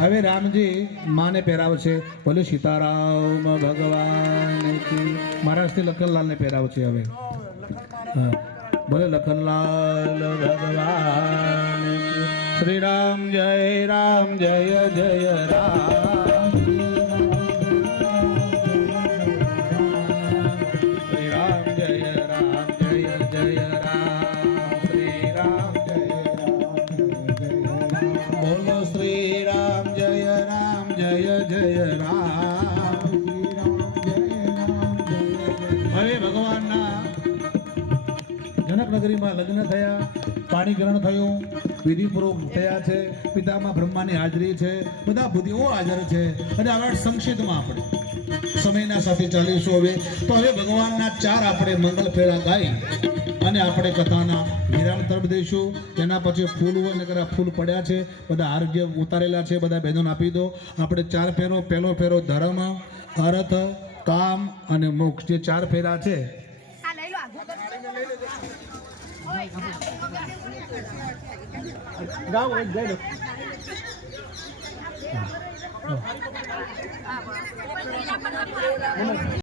હવે રામજી માને પહેરાવશે. બોલે સીતારામ ભગવાન કી. મહારાષ્ટ્રથી લખનલાલને પહેરાવશે હવે. હા, બોલે લખનલાલ ભગવાન કી. શ્રી રામ જય જય રામ. શ્રી રામ જય જય રામ. શ્રી રામ જય બોલો શ્રી રામ જય જય રામ. હવે ભગવાનના જનકનગરીમાં લગ્ન થયા, પાણીગ્રહણ થયું, વિધિપૂર્વક થયા છે. પિતામાં બ્રહ્માની હાજરી છે, બધા ભૂદેવો હાજર છે. અને હવે સંક્ષિપ્તમાં આપણે સમયના સાથે ચાલીશું. હવે તો હવે ભગવાનના 4 આપણે મંગળ ફેરા ગાઈ અને આપણે કથાના વિરામ તરફ દઈશું. તેના પછી ફૂલ હોય નકર ફૂલ પડ્યા છે, બધા હાર જે ઉતારેલા છે બધા બહેનોને આપી દો. આપણે 4 ફેરો, પહેલો ફેરો ધર્મ, અર્થ, કામ અને મોક્ષ, જે 4 ફેરા છે. ગાવ જઈ દો.